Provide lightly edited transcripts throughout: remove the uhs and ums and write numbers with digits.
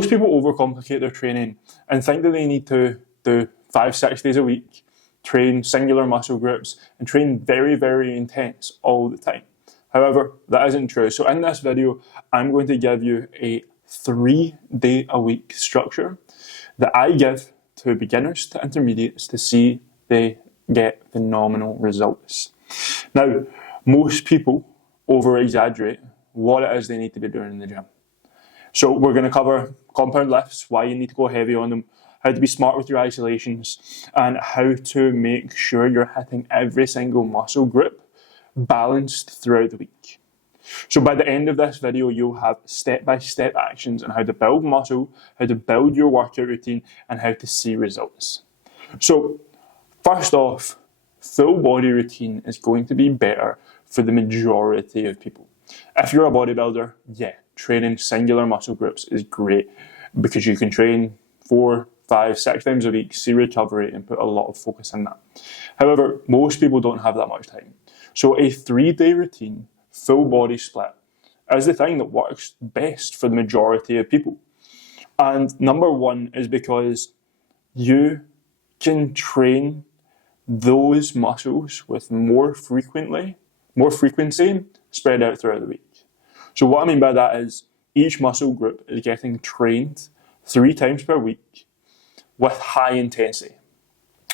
Most people overcomplicate their training and think that they need to do 5-6 days a week, train singular muscle groups, and train very, very intense all the time. However, that isn't true. So in this video, I'm going to give you a 3-day-a-week structure that I give to beginners to intermediates to see they get phenomenal results. Now, most people over-exaggerate what it is they need to be doing in the gym. So we're going to cover compound lifts, why you need to go heavy on them, how to be smart with your isolations, and how to make sure you're hitting every single muscle group balanced throughout the week. So by the end of this video, you'll have step-by-step actions on how to build muscle, how to build your workout routine, and how to see results. So first off, full body routine is going to be better for the majority of people. If you're a bodybuilder, yeah, training singular muscle groups is great because you can train 4, 5, 6 times a week, see recovery, and put a lot of focus in that. However, most people don't have that much time. So a 3-day routine, full body split, is the thing that works best for the majority of people. And number one is because you can train those muscles with more frequency spread out throughout the week. So what I mean by that is each muscle group is getting trained 3 times per week with high intensity.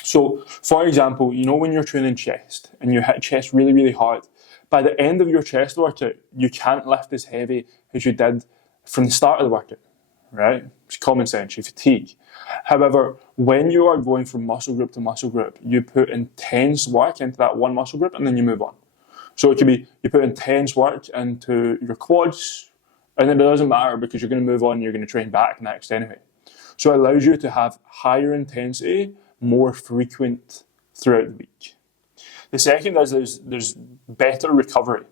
So for example, you know when you're training chest and you hit chest really, really hard, by the end of your chest workout, you can't lift as heavy as you did from the start of the workout, right? It's common sense, you fatigue. However, when you are going from muscle group to muscle group, you put intense work into that one muscle group and then you move on. So it could be you put intense work into your quads and then it doesn't matter because you're going to move on and you're going to train back next anyway. So it allows you to have higher intensity, more frequent throughout the week. The second is there's better recovery.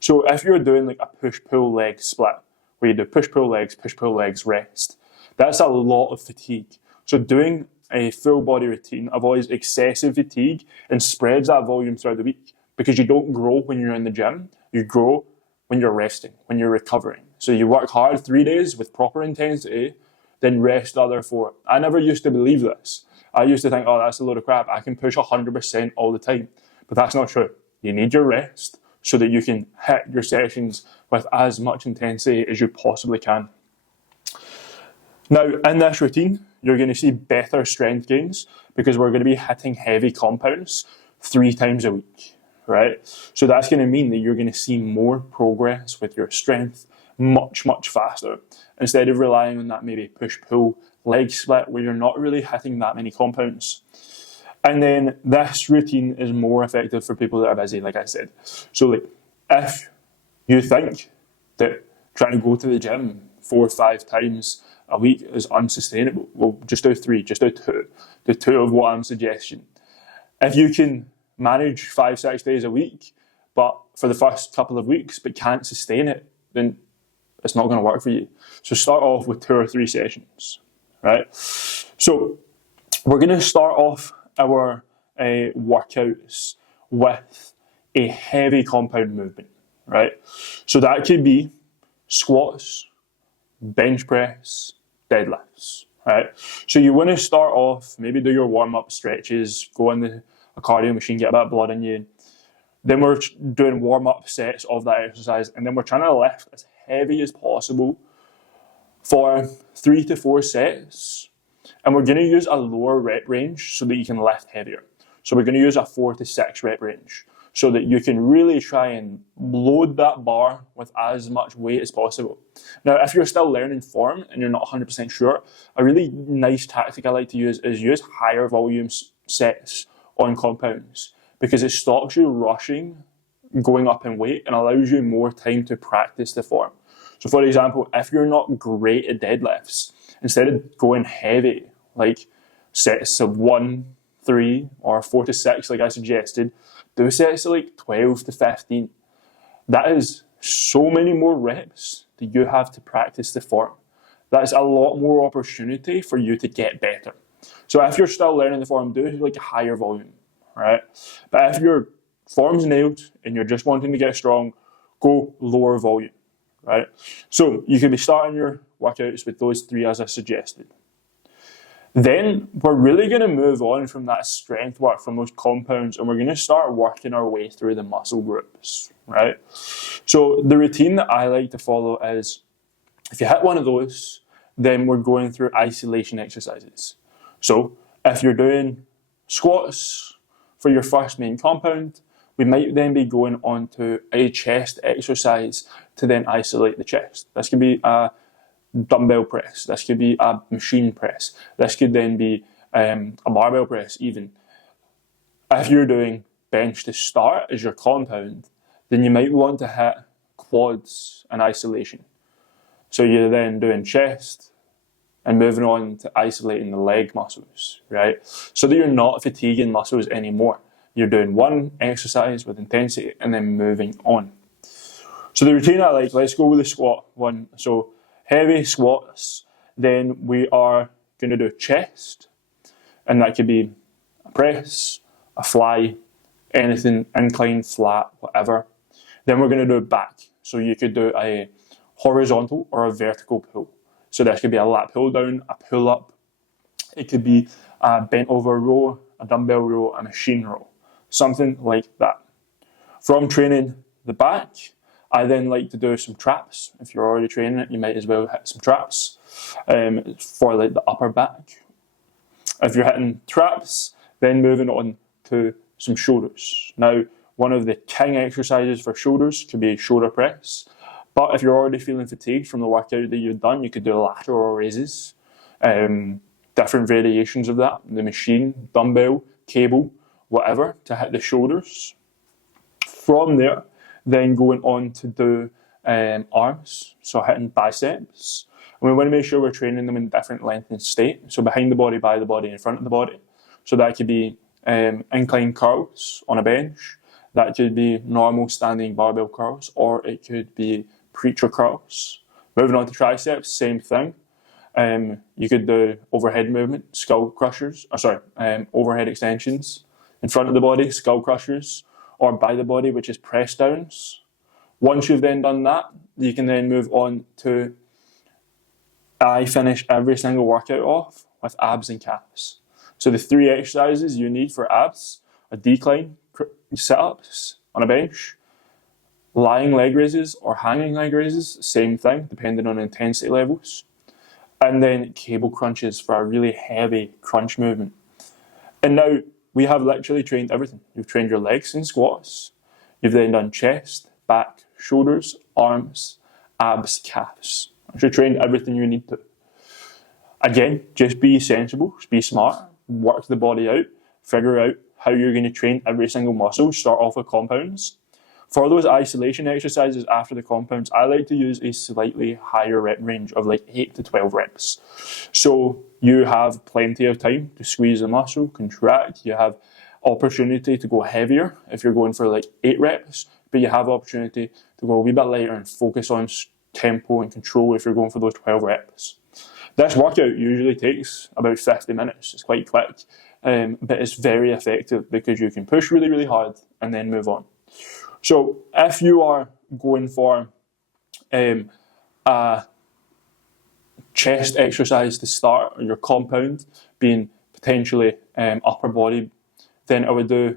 So if you're doing like a push-pull leg split, where you do push-pull legs, rest, that's a lot of fatigue. So doing a full body routine avoids excessive fatigue and spreads that volume throughout the week because you don't grow when you're in the gym, you grow when you're resting, when you're recovering. So you work hard 3 days with proper intensity, then rest the other 4. I never used to believe this. I used to think, oh, that's a load of crap. I can push 100% all the time. But that's not true. You need your rest so that you can hit your sessions with as much intensity as you possibly can. Now, in this routine, you're going to see better strength gains because we're going to be hitting heavy compounds 3 times a week, right? So that's going to mean that you're going to see more progress with your strength much, much faster instead of relying on that maybe push-pull leg split where you're not really hitting that many compounds. And then this routine is more effective for people that are busy, like I said. So like, if you think that trying to go to the gym 4 or 5 times a week is unsustainable, well, just do 3, just do 2. Do 2 of what I'm suggesting. If you can manage 5-6 days a week, but for the first couple of weeks, but can't sustain it, then it's not going to work for you. So start off with 2 or 3 sessions, right? So we're going to start off our workouts with a heavy compound movement, right? So that could be squats, bench press, deadlifts, right? So you want to start off, maybe do your warm-up stretches, go on a cardio machine, get a bit of blood in you. Then we're doing warm-up sets of that exercise, and then we're trying to lift as heavy as possible for 3 to 4 sets. And we're going to use a lower rep range so that you can lift heavier. So we're going to use a 4 to 6 rep range so that you can really try and load that bar with as much weight as possible. Now, if you're still learning form and you're not 100% sure, a really nice tactic I like to use is use higher volume sets on compounds because it stops you rushing going up in weight and allows you more time to practice the form. So for example, if you're not great at deadlifts, instead of going heavy, like sets of 1, 3, or 4 to 6, like I suggested, do sets of like 12 to 15. That is so many more reps that you have to practice the form. That is a lot more opportunity for you to get better. So if you're still learning the form, do like a higher volume, right? But if your form's nailed and you're just wanting to get strong, go lower volume, right? So you could be starting your workouts with those 3 as I suggested. Then we're really going to move on from that strength work, from those compounds, and we're going to start working our way through the muscle groups, right? So the routine that I like to follow is, if you hit one of those, then we're going through isolation exercises. So if you're doing squats for your first main compound, we might then be going on to a chest exercise to then isolate the chest. This could be a dumbbell press. This could be a machine press. This could then be a barbell press even. If you're doing bench to start as your compound, then you might want to hit quads in isolation. So you're then doing chest and moving on to isolating the leg muscles, right? So that you're not fatiguing muscles anymore. You're doing one exercise with intensity and then moving on. So the routine I like, let's go with the squat one. So heavy squats, then we are going to do chest, and that could be a press, a fly, anything, incline, flat, whatever. Then we're going to do back. So you could do a horizontal or a vertical pull. So this could be a lat pull down, a pull up. It could be a bent over row, a dumbbell row, a machine row. Something like that. From training the back, I then like to do some traps. If you're already training it, you might as well hit some traps for like the upper back. If you're hitting traps, then moving on to some shoulders. Now, one of the king exercises for shoulders could be shoulder press. But if you're already feeling fatigued from the workout that you've done, you could do lateral raises, different variations of that, the machine, dumbbell, cable, whatever, to hit the shoulders. From there, then going on to do arms, so hitting biceps. And we want to make sure we're training them in different length and state, so behind the body, by the body, in front of the body. So that could be incline curls on a bench, that could be normal standing barbell curls, or it could be preacher curls. Moving on to triceps, same thing. You could do overhead movement, skull crushers, overhead extensions in front of the body, skull crushers, or by the body, which is press downs. Once you've then done that, you can then move on to, I finish every single workout off with abs and calves. So the 3 exercises you need for abs are decline sit-ups on a bench, lying leg raises or hanging leg raises, same thing, depending on intensity levels. And then cable crunches for a really heavy crunch movement. And now we have literally trained everything. You've trained your legs in squats. You've then done chest, back, shoulders, arms, abs, calves. You've trained everything you need to. Again, just be sensible, be smart, work the body out, figure out how you're going to train every single muscle. Start off with compounds. For those isolation exercises after the compounds, I like to use a slightly higher rep range of like 8 to 12 reps. So you have plenty of time to squeeze the muscle, contract. You have opportunity to go heavier if you're going for like 8 reps, but you have opportunity to go a wee bit lighter and focus on tempo and control if you're going for those 12 reps. This workout usually takes about 50 minutes. It's quite quick, but it's very effective because you can push really, really hard and then move on. So if you are going for a chest exercise to start, or your compound being potentially upper body, then I would do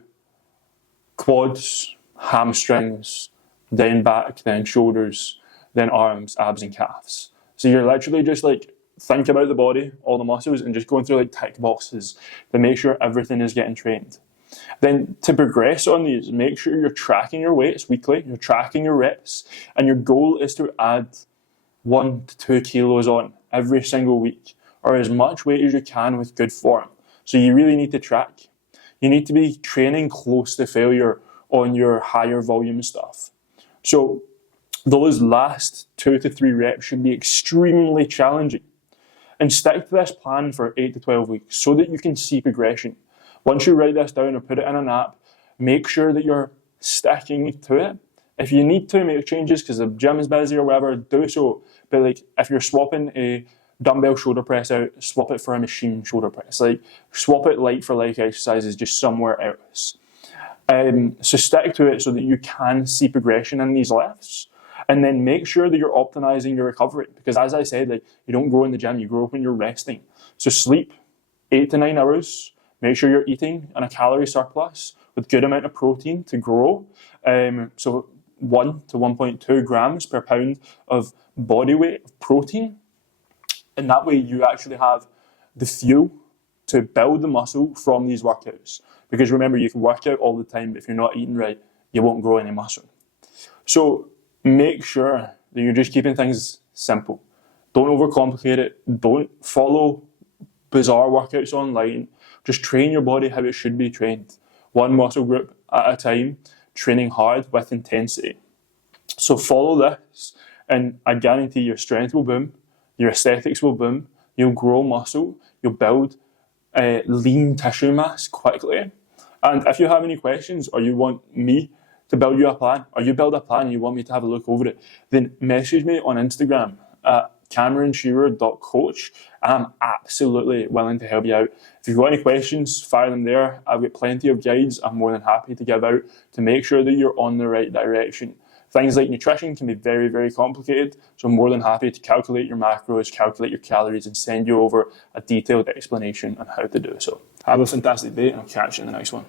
quads, hamstrings, then back, then shoulders, then arms, abs and calves. So you're literally just like, think about the body, all the muscles, and just going through like tick boxes to make sure everything is getting trained. Then to progress on these, make sure you're tracking your weights weekly, you're tracking your reps, and your goal is to add 1 to 2 kilos on every single week, or as much weight as you can with good form. So you really need to track. You need to be training close to failure on your higher volume stuff. So those last 2 to 3 reps should be extremely challenging. And stick to this plan for 8 to 12 weeks so that you can see progression. Once you write this down or put it in an app, make sure that you're sticking to it. If you need to make changes because the gym is busy or whatever, do so. But like, if you're swapping a dumbbell shoulder press out, swap it for a machine shoulder press. Like, swap it like for like exercises just somewhere else. So stick to it so that you can see progression in these lifts. And then make sure that you're optimizing your recovery, because as I said, like, you don't grow in the gym, you grow when you're resting. So sleep 8 to 9 hours. Make sure you're eating in a calorie surplus with good amount of protein to grow. So 1 to 1.2 grams per pound of body weight of protein. And that way you actually have the fuel to build the muscle from these workouts. Because remember, you can work out all the time, but if you're not eating right, you won't grow any muscle. So make sure that you're just keeping things simple. Don't overcomplicate it. Don't follow bizarre workouts online. Just train your body how it should be trained. One muscle group at a time, training hard with intensity. So follow this, and I guarantee your strength will boom, your aesthetics will boom, you'll grow muscle, you'll build lean tissue mass quickly. And if you have any questions, or you want me to build you a plan, or you build a plan and you want me to have a look over it, then message me on Instagram at CameronShearer.coach. I'm absolutely willing to help you out. If you've got any questions, fire them there. I've got plenty of guides I'm more than happy to give out to make sure that you're on the right direction. Things like nutrition can be very, very complicated, so I'm more than happy to calculate your macros, calculate your calories, and send you over a detailed explanation on how to do so. Have a fantastic day, and I'll catch you in the next one.